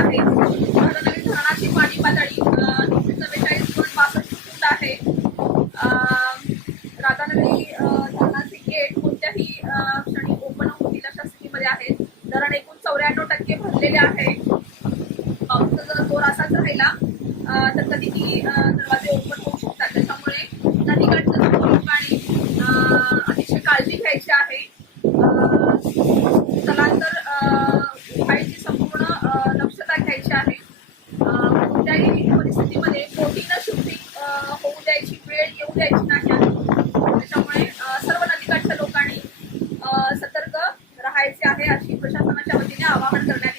आहे. नवीन धरणाची पाणी पातळी चव्वेचाळीस पॉईंट बासष्ट फूट आहे. राधानगरी धरणाचे गेट कोणत्याही क्षणी ओपन होतील अशा स्थितीमध्ये आहे धरण एकूण चौऱ्याण्णव टक्के भरलेले आहे. पाऊस जर जोर असाच राहिला तर कधीही दरवाजे ओपन होऊ शकतात. त्याच्यामुळे नदीकडचं पाणी अतिशय काळजी घ्यायची आहे. स्थलांतर वेळ येऊ द्यायची नाही त्याच्यामुळे सर्व नदीकाठच्या लोकांनी सतर्क राहायचे आहे अशी प्रशासनाच्या वतीने आवाहन करण्यात